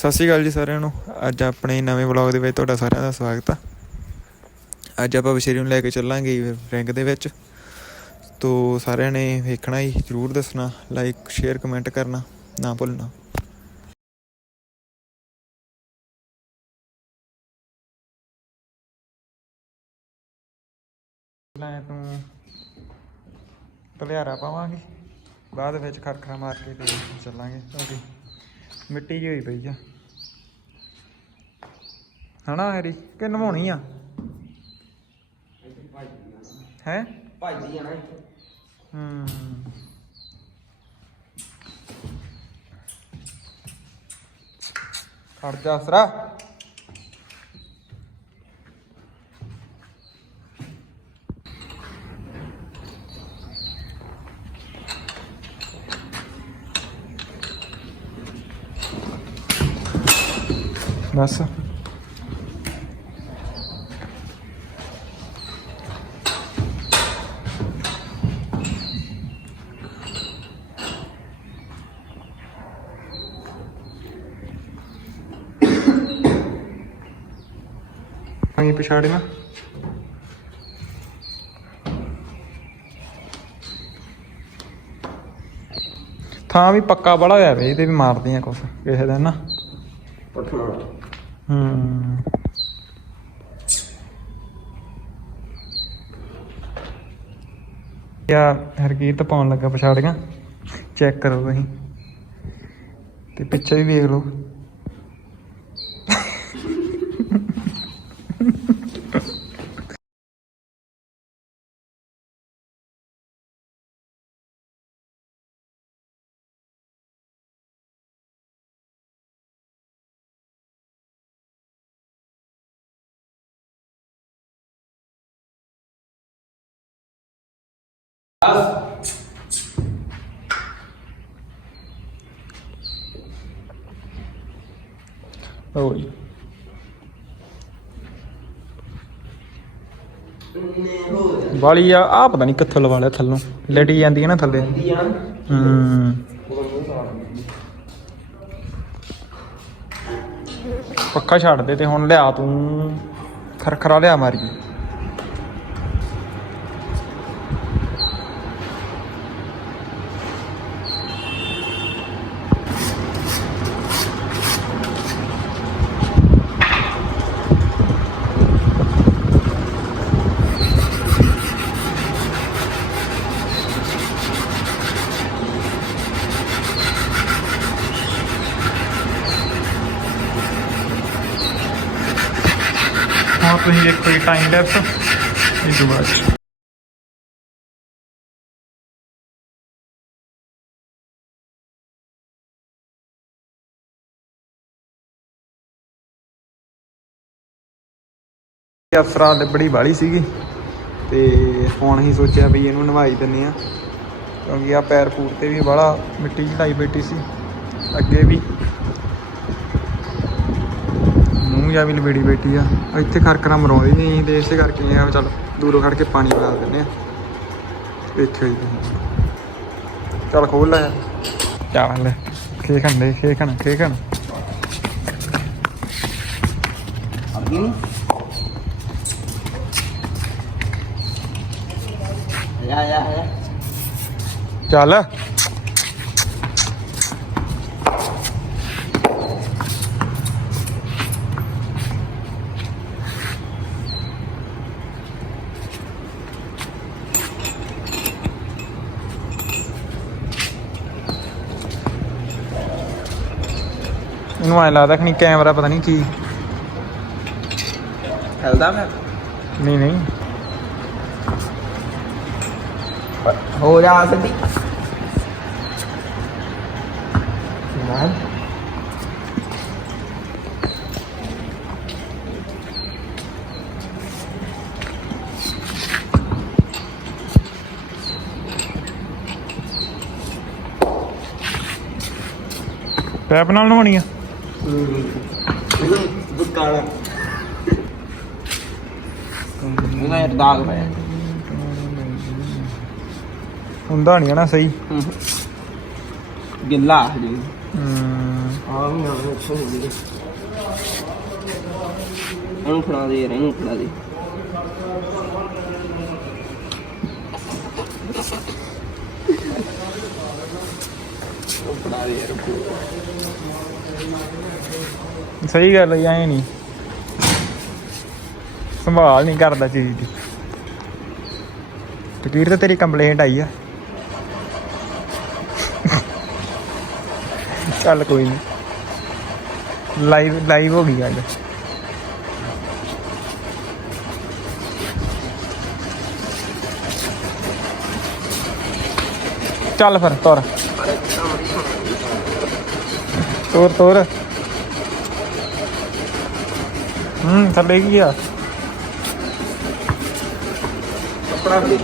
ਸਤਿ ਸ਼੍ਰੀ ਅਕਾਲ ਜੀ ਸਾਰਿਆਂ ਨੂੰ। ਅੱਜ ਆਪਣੇ ਨਵੇਂ ਵਲੌਗ ਦੇ ਵਿੱਚ ਤੁਹਾਡਾ ਸਾਰਿਆਂ ਦਾ ਸਵਾਗਤ ਆ। ਅੱਜ ਆਪਾਂ ਬਸ਼ੀਰੀ ਨੂੰ ਲੈ ਕੇ ਚੱਲਾਂਗੇ ਰਿੰਗ ਦੇ ਵਿੱਚ। ਤੋ ਸਾਰਿਆਂ ਨੇ ਵੇਖਣਾ ਹੀ ਜਰੂਰ ਦੱਸਣਾ ਲਾਈਕ ਸ਼ੇਅਰ ਕਮੈਂਟ ਕਰਨਾ, ਨਾ ਭੁੱਲਣਾ। ਲੈ ਤੂੰ ਭਲਿਆਰਾ ਪਾਵਾਂਗੇ, ਬਾਅਦ ਵਿੱਚ ਖਰਖਰਾ ਮਾਰ ਕੇ ਤੇ ਚੱਲਾਂਗੇ ਕਿਉਂਕਿ ਮਿੱਟੀ ਜਿਹੀ ਹੋਈ ਪਈ ਆ। ਹਣਾ ਹੈਰੀ, ਕਿ ਨਵਾਉਣੀ ਆ? ਹੈ? ਭਾਜੀ ਆ ਨਾ ਹੂੰ। ਖੜ ਜਾ ਸਰਾ ਬਸ ਆਈ ਪਛਾੜੀ ਨਾ ਥਾਂ ਵੀ ਪੱਕਾ ਬੜਾ ਹੋਇਆ ਵੇ ਇਹਦੇ ਵੀ ਮਾਰਦੇ ਆ ਕੁਛ ਕਿਸੇ ਦਿਨ ਨਾ। ਪਠਾਣਾ ਹੂੰ। ਯਾ ਹਰਕੀਤ ਪਾਉਣ ਲੱਗਾ ਪਛਾੜੀਆਂ। ਚੈੱਕ ਕਰੋ ਤੁਸੀਂ। ਤੇ ਪਿੱਛੇ ਵੀ ਵੇਖ ਲਓ। ਲਓ ਜੀ ਵਾਲੀ ਆ ਆ ਪਤਾ ਨਹੀਂ ਕਿੱਥੋਂ ਲਵਾ ਲਿਆ ਥੱਲੋਂ। ਲਟੀ ਜਾਂਦੀ ਹੈ ਨਾ ਥੱਲੇ। ਜਾਂਦੀ ਹੂੰ। ਪੱਖਾ ਛੱਡ ਦੇ ਤੇ ਹੁਣ ਲਿਆ ਤੂੰ। ਖਰਖਰਾ ਲਿਆ ਮਾਰੀ ਹਾਂ, ਤੁਸੀਂ ਦੇਖੋ ਇਹ ਟਾਈਮ ਲੈਪਸ ਇਹ ਤੋਂ ਬਾਅਦ ਅਫਸਰਾਂ ਦੇ ਬੜੀ ਬਾਲੀ ਸੀਗੀ, ਤੇ ਹੁਣ ਹੀ ਸੋਚਿਆ ਵੀ ਇਹਨੂੰ ਨਵਾਈ ਦਿੰਨੇ ਆ ਕਿਉਂਕਿ ਆ ਪੈਰ ਪੂਰ ਤੇ ਵੀ ਬੜਾ ਮਿੱਟੀ ਚੜਾਈ ਬੈਠੀ ਸੀ। ਅੱਗੇ ਵੀ ਮੂੰਹ ਜਾ ਵੀ ਲਵੇੜੀ ਬੈਠੀ ਆ। ਇੱਥੇ ਖਰਕਰਾ ਮਰਾਉਂਦੀ ਨਹੀਂ ਤੇ ਇਸੇ ਕਰਕੇ ਆ, ਚੱਲ ਦੂਰੋਂ ਖੜ ਕੇ ਪਾਣੀ ਪਿਲਾ ਦਿੰਨੇ ਆ। ਵੇਖਿਓ ਜੀ ਚੱਲ ਖੋਲ ਲੈ। ਚੱਲ ਲੈ ਕੀ ਖੰਡੇ ਕੀ ਖਣ ਕੀ ਯਾ ਯਾ ਚੱਲ। ਇਹਨੂੰ ਐ ਲੱਗਦਾ ਕਿ ਕੈਮਰਾ ਪਤਾ ਨਹੀਂ ਕੀ। ਚੱਲਦਾ ਮੈਂ ਨਹੀਂ ਨਹੀਂ। ਹੋ ਜਾ ਸੱਦੀ ਨਾ ਪੈਪ ਨਾਲ ਨਵਾਉਣੀ ਆ? ਬੁੱਕਾਲਾ ਉਹਨਾਂ ਯਾਰ ਦਾਗ ਪਿਆ। ਹੁੰਦਾ ਨਹੀਂ ਨਾ ਸਹੀ। ਗਿੱਲਾ ਹਜੇ। ਹਮ, ਆ ਵੀ ਨਾ ਉੱਥੋਂ ਹੋ ਗਈ ਇਹਨੂੰ ਫੜਾ ਦੇ ਯਾਰ ਇਹਨੂੰ ਫੜਾ ਦੇ। ਉਹ ਫੜਾ ਦੇ ਯਾਰ। ਸਹੀ ਗੱਲ ਹੈ ਐ ਨਹੀਂ। ਸੰਭਾਲ ਨਹੀਂ ਕਰਦਾ ਚੀਜ਼ ਦੀ। ਤਕੀਰ ਤੇ ਤੇਰੀ ਕੰਪਲੇਂਟ ਆਈ ਆ। ਚੱਲ ਕੋਈ ਨਹੀਂ। ਲਾਈਵ ਲਾਈਵ ਹੋ ਗਈ ਅੱਜ ਚੱਲ ਫਿਰ, ਤੁਰ। ਤੁਰ ਤੁਰ। ਹੂੰ ਥੱਲੇ ਕੀ ਆ? ਕੱਪੜਾ ਫੜੀ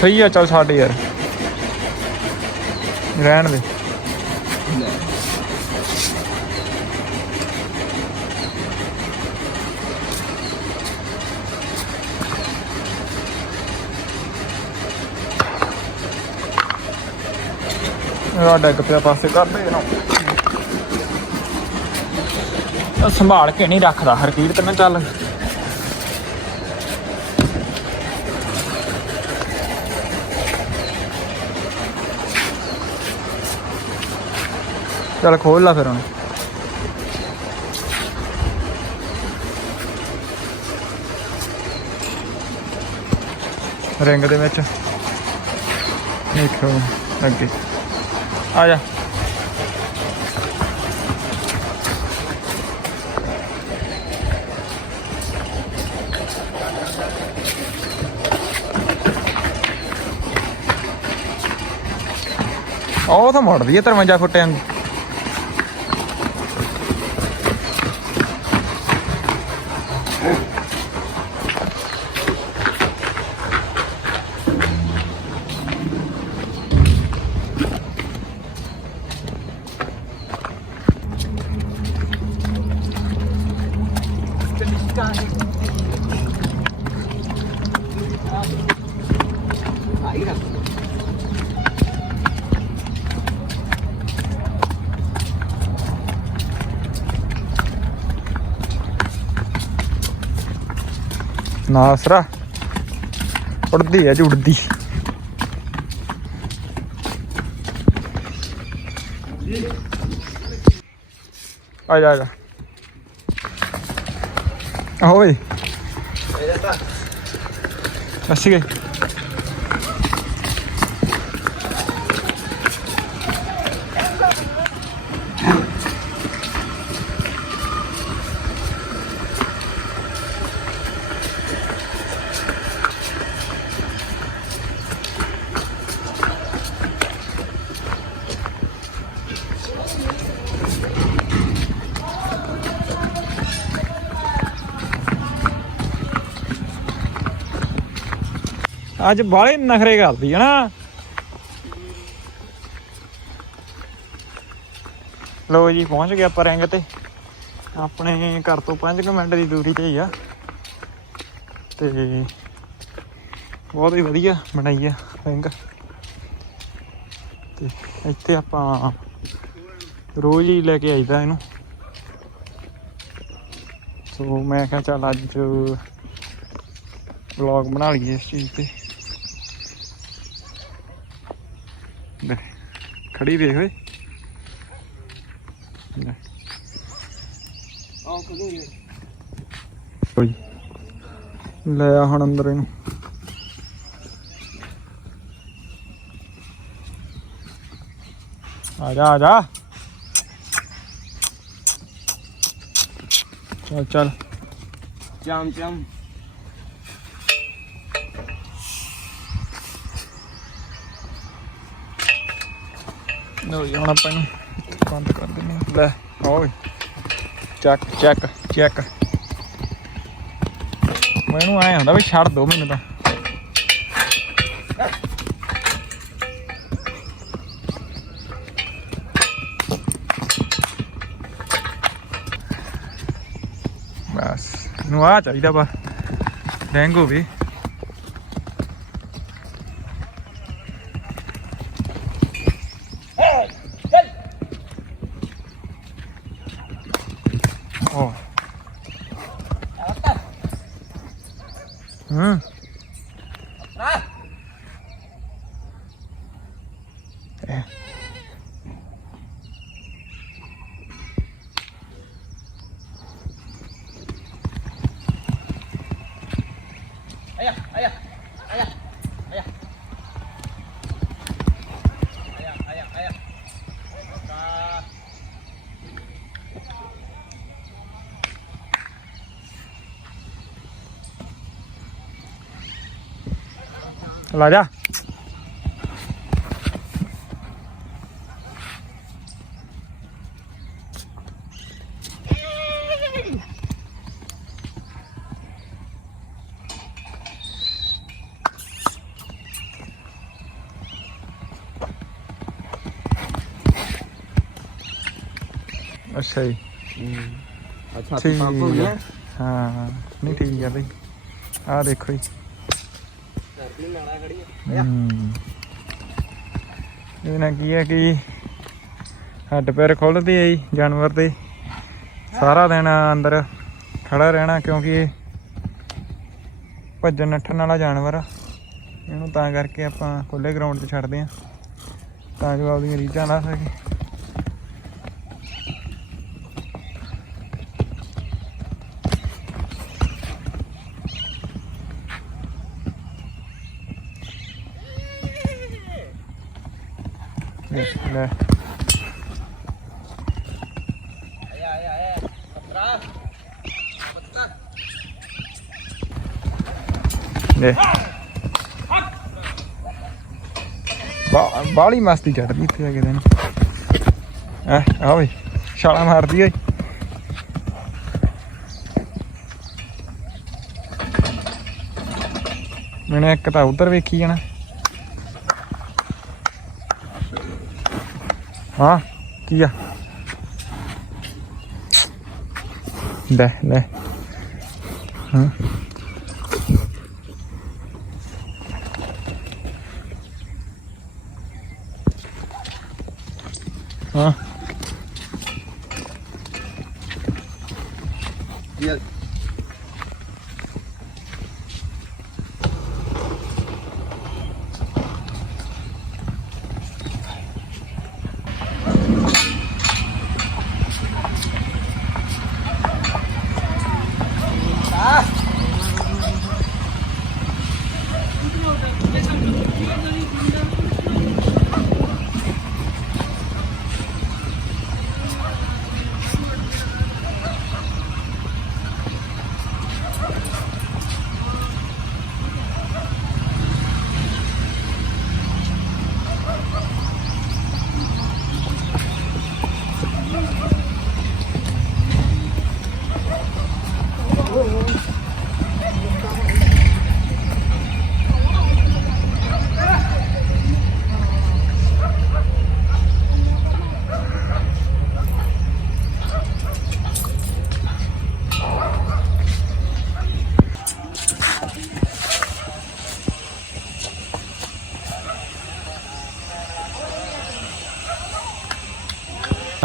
ਸਹੀ ਆ ਚੱਲ ਛੱਡ ਯਾਰ। ਰਹਿਣ ਦੇ। ਆ ਡੱਗ ਪਿਆ ਪਾਸੇ ਕਰਦੇ ਇਹਨੂੰ। ਸੰਭਾਲ ਕੇ ਨਹੀਂ ਰੱਖਦਾ ਹਰਕੀਰਤ ਨੇ ਚੱਲ। ਚੱਲ ਖੋਲ ਲਾ ਫਿਰ ਹੁਣ ਰਿੰਗ ਦੇ ਵਿੱਚ। ਦੇਖੋ ਅੱਗੇ। ਆ ਜਾ। ਉਹ ਤਾਂ ਮੁੜਦੀ ਹੈ 53 ਫੁੱਟਿਆਂ ਨੂੰ ਨਾਸਰਾ। ਉੜਦੀ ਹੈ ਜੀ ਉੜਦੀ ਆ ਜਾ ਆ ਜਾ। ਓਏ ਅੱਛੀ ਗਈ ਅੱਜ ਬਾਲੇ ਨਖਰੇ ਕਰਦੀ ਹੈ ਨਾ। ਲੋ ਜੀ, ਪਹੁੰਚ ਗਏ ਆਪਾਂ ਰਿੰਗ ਤੇ। ਆਪਣੇ ਘਰ ਤੋਂ 5 ਮਿੰਟ ਦੀ ਦੂਰੀ ਤੇ ਹੀ ਆ। ਤੇ ਬਹੁਤ ਹੀ ਵਧੀਆ ਬਣਾਈ ਆ ਰਿੰਗ। ਤੇ ਇੱਥੇ ਆਪਾਂ ਰੋਜ਼ ਹੀ ਲੈ ਕੇ ਆਈਦਾ ਇਹਨੂੰ। ਸੋ ਮੈਂ ਕਿਹਾ ਚੱਲ ਅੱਜ ਵਲੌਗ ਬਣਾ ਲਈਏ ਇਸ ਚੀਜ਼ ਤੇ। ਖੜੀ ਵੇਖ ਓਏ। ਆਹ ਕਦੋਂ ਕੋਈ। ਲੈ ਆ ਹੁਣ ਅੰਦਰ ਇਹਨੂੰ। ਆ ਜਾ ਆ ਜਾ। ਚੱਲ ਚੱਲ। ਚਮ ਚਮ। ਲੋ ਜੀ, ਹੁਣ ਆਪਾਂ ਇਹਨੂੰ ਬੰਦ ਕਰ ਦਿੰਦੇ ਹਾਂ। ਲੈ ਓਏ ਚੱਕ ਚੱਕ ਚੱਕ। ਮੈਨੂੰ ਐ ਹੁੰਦਾ ਵੀ ਛੱਡ ਦੋ ਮੈਨੂੰ ਤਾਂ। ਬਸ ਨੂੰ ਆ ਚਾਹੀਦਾ ਵਾ। ਡੈਂਗ ਵੀ। ਓ ਹੂੰ ਲਾ ਜਾ ਅੱਛਾ ਜੀ ਅੱਛਾ ਠੀਕ ਪੰਪ ਹੋ ਗਿਆ ਆ। ਹਾਂ ਨਹੀਂ ਹਮ। ਇਹ ਨਾ ਕੀ ਹੈ ਕਿ ਹੱਡ ਪੈਰ ਖੁੱਲਦੇ ਆ ਜੀ ਜਾਨਵਰ ਦੇ। ਸਾਰਾ ਦਿਨ ਅੰਦਰ ਖੜਾ ਰਹਿਣਾ ਕਿਉਂਕਿ ਇਹ ਭੱਜਣ ਨੱਠਣ ਵਾਲਾ ਜਾਨਵਰ ਆ। ਇਹਨੂੰ ਤਾਂ ਕਰਕੇ ਆਪਾਂ ਖੁੱਲੇ ਗਰਾਊਂਡ 'ਚ ਛੱਡਦੇ ਆ। ਤਾਂ ਜੋ ਆਪਦੀਆਂ ਰੀਝਾਂ ਲਾ ਸਕੇ। ਲੈ ਲੈ ਬਾਲੀ ਮਸਤੀ ਚੜਦੀ ਇੱਥੇ ਆ ਕੇ ਤੈਨੂੰ। ਐ, ਆ ਓਏ, ਛਾਲਾ ਮਾਰਦੀ ਓਏ। ਮੈਨੇ ਇੱਕ ਤਾਂ ਉਧਰ ਵੇਖੀ ਜਾਣਾ। ਹਾਂ ਕੀ ਆ ਲੈ ਲੈ ਹਾਂ ਹਾਂ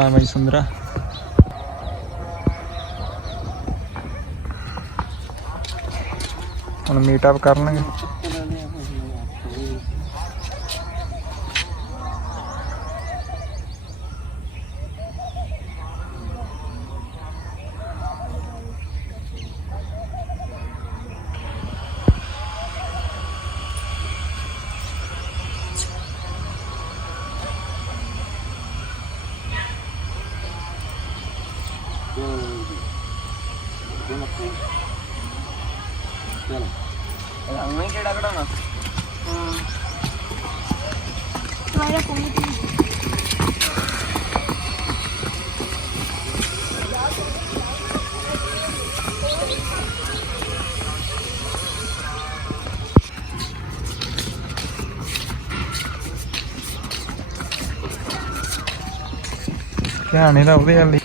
Iya. ਹਾਂ ਬਈ ਸੁੰਦਰਾ ਹੁਣ ਮੀਟ ਅਪ ਕਰਨਗੇ ਧਿਆਨ ਇਹਦਾ ਉਹਦੇ ਵਾਲੀ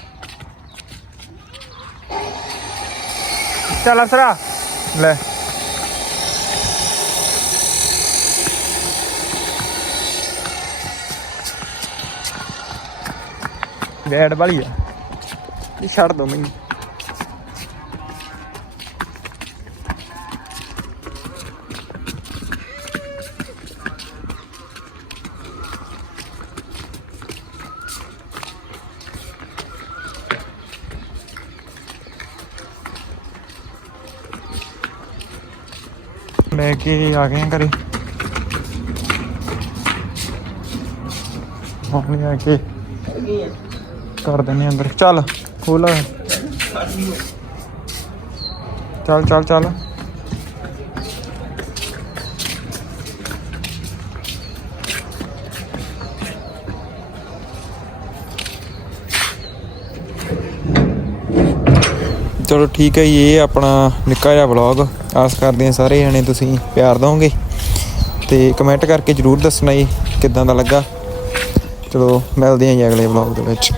ਚੱਲ ਅਸਰਾ ਲੈ। ਗੈਡ ਵਾਲੀ ਆ। ਇਹ ਛੱਡ ਦੋ ਮੈਨੂੰ। ਲੈ ਕੇ ਆ ਗਏ ਘਰੇ। ਹੁਣ ਲੈ ਕੇ ਕਰ ਦਿੰਨੇ ਅੰਦਰ। ਚੱਲ, ਖੋਲ। ਚੱਲ ਚੱਲ ਚੱਲ। ਚਲੋ ਠੀਕ ਹੈ ਜੀ, ਇਹ ਆਪਣਾ ਨਿੱਕਾ ਜਿਹਾ ਵਲੌਗ ਆਸ ਕਰਦੇ ਹਾਂ ਸਾਰੇ ਜਣੇ, ਤੁਸੀਂ ਪਿਆਰ ਦਿਓਗੇ। ਤੇ ਕਮੈਂਟ ਕਰਕੇ ਜਰੂਰ ਦੱਸਣਾ ਜੀ ਕਿੱਦਾਂ ਦਾ ਲੱਗਾ। ਚਲੋ ਮਿਲਦੇ ਹਾਂ ਜੀ ਅਗਲੇ ਵਲੌਗ ਦੇ ਵਿੱਚ।